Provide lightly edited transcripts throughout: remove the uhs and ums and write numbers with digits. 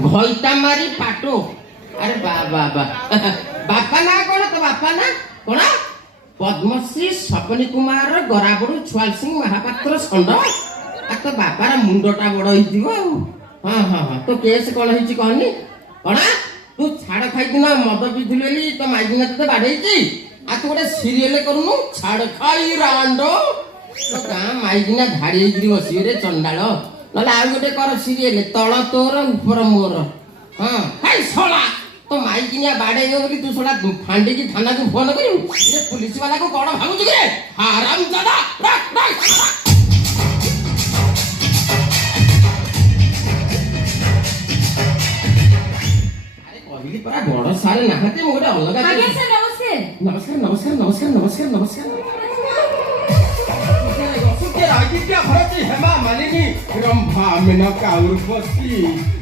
घईटा मारी पाटो अरे बाबा बापा ना कौन तो बापा ना कौन पद्मश्री सपनी कुमार गराबड़ू छुआल सिंह महापात्र षंड आ तो बापार मुंडटा बड़ हो हाँ हाँ हाँ तो केस कौन है कहनी कौन तू छाड़ खाई मद पिधुली तो माइकिना ते बाड़े आ तू गोटे सीरियल करूनु छाड़ खाई रांडो तो गाँ माइकिना धाड़ी बस रे चंडाल ना आ गोटे कर सीरियल तल तोर ऊपर मोर हाँ हाई शला तो माइकिनिया बाड़े बोली तू शला फांडी की थाना को फोन करू ये पुलिस वाला को कौन भागुच रे हराम दादा अरे कहली परा बड़ सारे नाहते मो गोटे अलग आज्ञा सर नमस्कार नमस्कार नमस्कार नमस्कार नमस्कार आदित्य भरती हेमा मालिनी रंभा मेनका उर्वशी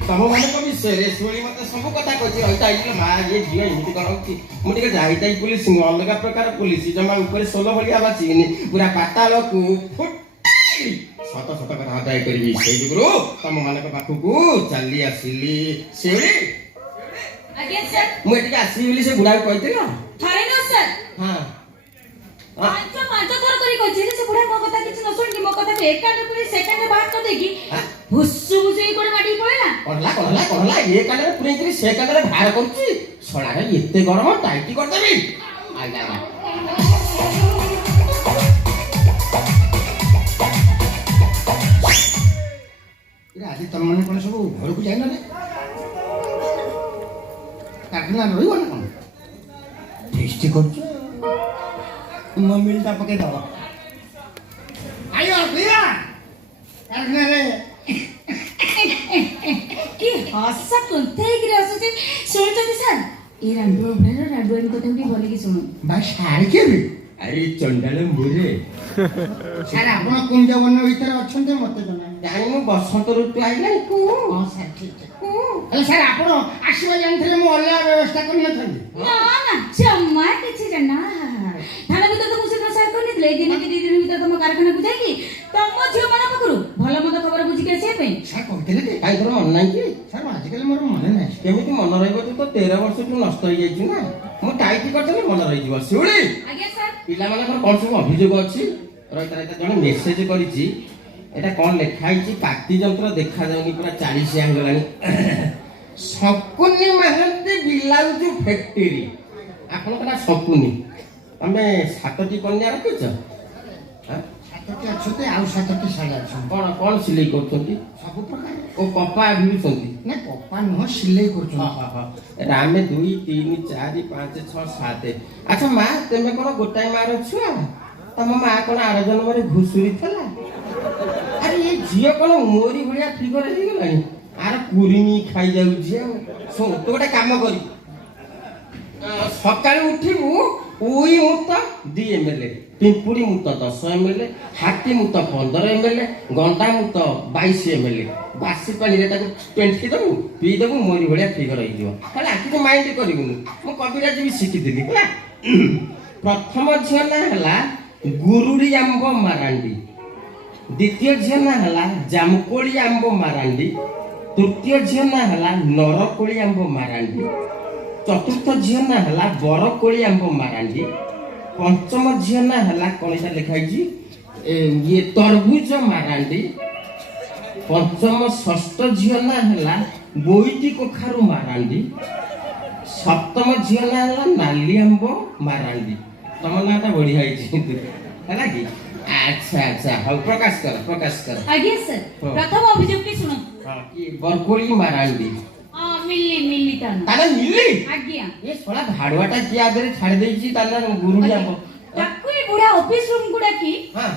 तम माने कवि सेरेश्वरी मते सब कथा कहछि रहिता इले मा ये जियो इमिति करौती मु टिके जाइताई पुलिस अलग प्रकार पुलिस जमा ऊपर 16 भलिया बाचिनी पूरा पाताल को फुट सत सत कथा दाय करबी सेई गुरु तम माने का पाखु को चली आसिली सेड़ी आज्ञा सर मु टिके आसी बोली से बुढ़ा कहतिला थारे न सर हां पांच थर करी कहछि से बुढ़ा मो कथा किछ न सुन कि मो कथा एक कांड पूरी सेकंड में बात कर देगी हुस्सु हुस्सु कोड माटी पळेला कोनला ये कांड पूरी करी से कांड रे भार करछि छडा रे एते गरम टाइट कर देबी आगा रे आज तुम माने कोन सब घर को जाइना रे कारखाना रहिबो ना कोन दृष्टि करछु मम्मी ता पके दवा आयो भैया कारखाना रे कि हसा कोनते कि असुचे सुनते सर ए रांडो इन कथा भी बोले कि सुनो बा सार के रे अरे चंडाल मुरे सर आपण कुंज वन भीतर अछन्ते मते जना जाइनु बसंत ऋतु आइला को हां सर ठीक है अरे सर आपण आसीबा जानथले मो अल्ला व्यवस्था करन थली ना जम्मा किछि जना थाना भीतर तो मुसे प्रसार करनी ले दिन के दिन भीतर तुम कारखाना को जाई तम झियो माना पकरू भलो मत खबर बुझी के आसे पे सर कहते के काई कर मन नाही कि सर आजकल मोर मन नाही केमिति मन रहइबो तू तो 13 वर्ष तू नष्ट होई जाइछु ना मु टाइप करतले मन रहि जिवो सिउडी आज्ञा सर पिला मानकर कोन सब अभियोग अछि रहिता जने मेसेज करिछि एटा कोन लेखाइछि पाती जंत्र देखा जाउनी पूरा 40 आंगलानी सकुनी महंती बिलाउजु फैक्ट्री आपण कना सकुनी हमें सातटी कन्या रखिछ हां सातटी अछते आउ सातटी साड़ी अछ कोन कोन सिलाई करछंती सब प्रकार ओ पप्पा भिउछंती ना पप्पा न सिलाई करछन हां हां रामे 2 3 4 5 6 7 अच्छा मां तेमे कोन गोटाई मार छुआ तम मां कोन आर जन्म रे घुसुरी थला अरे ये झियो कोन मोरी भलिया फिगर हे गेलानी आर कुरिमी खाई जाउ झियो सो तो गोटे काम करी सकाळ उठिबु उई मुत 2 एमएलए पिंपुड़ी मुत 10 एमएलए हाथी मुत 15 एमएलए गंडा मुत 22 एमएलए बासी पानी रे ताको पेंटी दबु पी दबु मोरी भलिया फिगर होई दियो खाली आखि तो माइंड करिबुनु मो कविराज भी शिखि दिली हला प्रथम झियना हला गुरुड़ी आंबो मारांडी द्वितीय झियना हला जामकोली आंबो मारांडी तृतीय झियना हला नरकोली आंबो मारांडी चतुर्थ झियना हला बरकोली आंबो मारांडी पंचम झियना हला कोनटा लिखाइजी ये तरबूज मारांडी पंचम षष्ठ झियना हला बोईती कखारु मारांडी सप्तम झियना हला नाली आंबो मारांडी तम नाटा बढ़िया आइछि हला की अच्छा अच्छा हौ प्रकाश कर आज्ञा सर प्रथम अभियोग की सुनो हां की बरकोली मारांडी मिली ताना मिली आज्ञा ये थोड़ा भाड़वाटा की आदरे छाड़ देइछि ताना गुरुड़ी आंबो ताकू बुढ़ा ऑफिस रूम गुडा की हां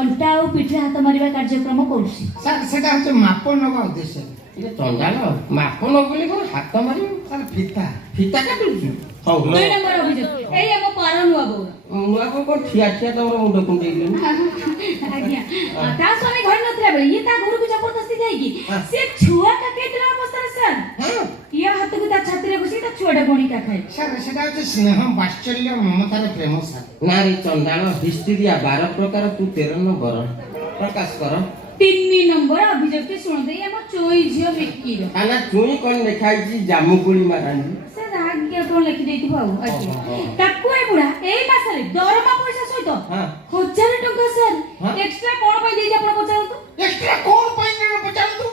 अंटा और पिठे हाथ मारिबा कार्यक्रम करछि सर सेटा हते माप नबा उद्देश्य ये चंडाल माप न बोली कोन हाथ मारि सर फीता काटुछु हौ लो 2 नंबर अभियोग एई हम पार नुआ बो नुआ को ठिया तमरो मुंड कुंडेइले आज्ञा ता स्वामी घर नथला बेले ये ता घर को जबरदस्ती जाईकी से छुआ का केतरा अवस्था सर हां ये हाथ को ता छाती रे घुसी ता छुआडा बणी का खाए सर सेटा हते स्नेह वात्सल्य ममतार प्रेम सर नारी चंडाल हिस्ट्रिया 12 प्रकार तू 13 नंबर प्रकाश कर 3 ନମ୍ବର ଅଭିଯୋଗଟି ଶୁଣନ୍ତୁ ଆମ ଚୋଇ ଝିଅ ବିକିର ତାନା ଚୁଇଁ କଣ ଲେଖା ହେଇଛି ଜାମୁକୋଳି ମାରାଣ୍ଡି ସେ ଆଜ୍ଞା କଣ ଲେଖି ଦେଇଥିବ ଆଉ ଆଜ୍ଞା ତାକୁ ଏ ବୁଢା ଏଇ ମାସରେ ଦରମା ପଇସା ସହିତ ହଁ। 1000 ଟଙ୍କା ସାର୍ ହଁ। ଏକ୍ସଟ୍ରା କଣ ପାଇଁ ଦେଇଛି ଆପଣ ପଚାରନ୍ତୁ ଏକ୍ସଟ୍ରା କଣ ପାଇଁ ନେବ ପଚାରନ୍ତୁ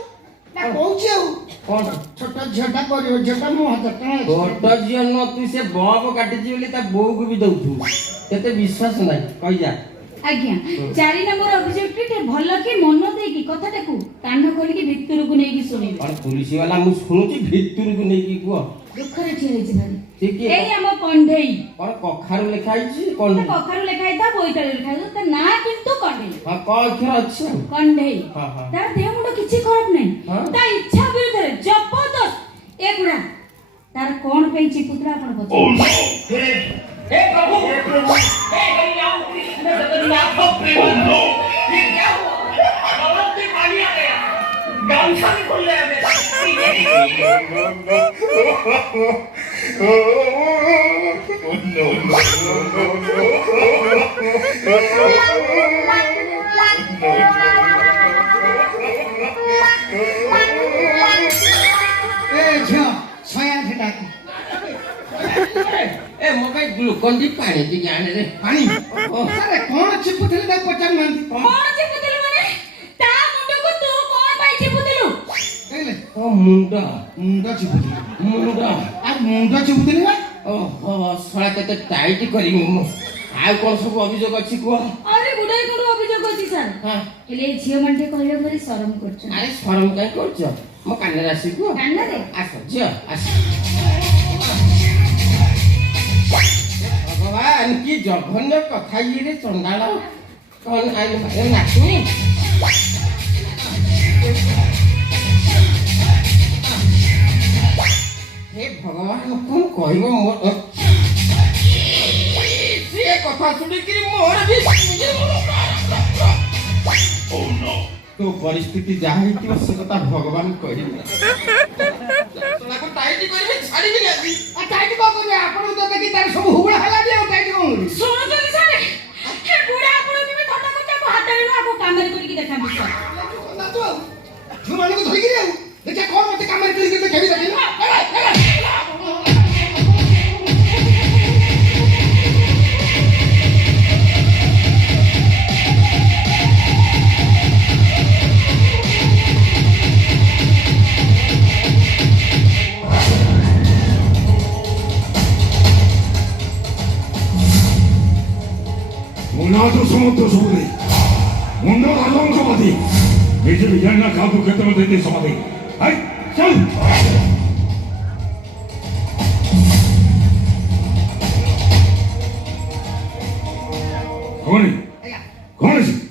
ନା କହୁଛି ଆଉ କଣ ଛୋଟ ଝିଅଟା କରିବ ଝିଅଟା ମୁଁ 1000 ଟଙ୍କା ଛୋଟ ଝିଅ ନୁହ ତୁ ସେ ବବ କାଟିଛି ବୋଲି ତା ବୋଉକୁ ବି ଦଉଛୁ କେତେ ବିଶ୍ୱାସ ନାହିଁ କହିଯା ଆଜ୍ଞା 4 ନମ୍ବର ଅଭିଯୋଗଟି ଟିକେ ଭଲ କି ମନ ଦେଇକି କଥାଟାକୁ କାନ ଖୋଲିକି ଭିତରକୁ ନେଇକି ଶୁଣିବେ କଣ ପୁଲିସ ବାଲା ମୁଁ ଶୁଣୁଛି ଭିତରକୁ ନେଇକି କୁହ ଦୁଃଖରେ ଠିଆ ହେଇଛି ଭାରି ଠିକ ଏଇ ଆମ କଣ୍ଢେଇ କଣ କଖାରୁ ଲେଖା ହେଇଛି ତା କଣ କଖାରୁ ଲେଖା ହେଇଥା ବୋଇତାଳୁ ଲେଖା ହେଇଥା ତା ନାଁ କିନ୍ତୁ କଣ୍ଢେଇ ହଁ କଣ ଅକ୍ଷର ଅଛି ଆଉ କଣ୍ଢେଇ ହଁ, ହଁ। ତାର ଦେହ ମୁଣ୍ଡ କିଛି ଖରାପ ନାହିଁ ହଁ। ତା ଇଚ୍ଛା ବିରୁଦ୍ଧରେ ଜବରଦସ୍ତ ଏ ବୁଢା ତାର କଣ ପାଇଁ ଚିପୁଥିଲା ଆପଣ ପଚାରନ୍ତୁ हे प्रभु हे हरिनाम कृष्ण जगन्नाथ प्रेम ये क्या हुआ गलत में पानी आ गया गामछा भी खोल गया मेरा ଏ ଝିଅ ଛୟା ସେଟା ଏ ମୋ ପାଇଁ ଗ୍ଲୁକୋନ୍ ଡି ପାଣି ଟିକେ ଆଣିରେ ପାଣି ସାରେ କଣ ଚିପୁଥିଲେ ତାକୁ ପଚାରୁନାହାନ୍ତି କଣ ଚିପୁଥିଲୁ ମାନେ ତା ମୁଣ୍ଡକୁ ତୁ କଣ ପାଇଁ ଚିପୁଥିଲୁ କହିଲେ ଓ ମୁଣ୍ଡ ମୁଣ୍ଡ ଚିପୁଥିଲେ ମୁଣ୍ଡ ଆଉ ମୁଣ୍ଡ ଚିପୁଥିଲେ ବା ଓହୋ ଶଳା କେତେ ଟାଇଟ୍ କରିବି ମୁଁ ଆଉ କଣ ସବୁ ଅଭିଯୋଗ ଅଛି କୁହ ଆରେ ବୁଢାଇ କୋଣ ଅଭିଯୋଗ ଅଛି ସାର୍ ହଁ ହେଲେ ଏ ଝିଅ ମାନେ ଟିକେ କହିବା ଭାରି ଶରମ କରୁଛନ୍ତି ଆରେ ଶରମ କାଇଁ କରୁଛ ମୋ କାନରେ ଆସି କୁହ କାନରେ ଆସ ଝିଅ ଆସ ଭଗବାନ କି ଜଘନ୍ୟ କଥା ଇଏରେ ଚଣ୍ଡାଳ କଣ ନାଚୁନି ହେ ଭଗବାନ କଣ କହିବ ମୋର ସିଏ କଥା ଶୁଣିକିରି ମୋର ବି ତୋ ପରିସ୍ଥିତି ଯାହା ହେଇଥିବ ସେ କଥା ଭଗବାନ କହିବେ ତାକୁ ଟାଇଟ୍ କରିବେ ଛାଡ଼ିବିନି ଆଜି ଆଉ ଟାଇଟ୍ କଣ କରିବେ ଆପଣଙ୍କୁ ତ ଦେଖି ତାର ସବୁ ହୁଗୁଳା ହେଲାଣି ଆଉ ଟାଇଟ୍ କଣ କରିବେ ଶୁଣୁଛନ୍ତି ସାର୍ ହେ ବୁଢା ଆପଣ କେବେ ଥଟ୍ଟା କରୁଛି ଆକୁ ହାତରେ ନୁହଁ ଆକୁ କାମରେ କରିକି ଦେଖାନ୍ତୁ ସାର୍ ନାଚୁ ଆଉ ଝିଅମାନଙ୍କୁ ଧରିକିରି ଆଉ ଦେଖିଆ କଣ ମତେ କାମରେ କରିକି ଦେଖେଇବି ଦେଖିଲ Mundo somotto soli, mundo radon samadi. Mecil yerine kaldı keteme dedi samadi. Hay, sen. Koni, koni.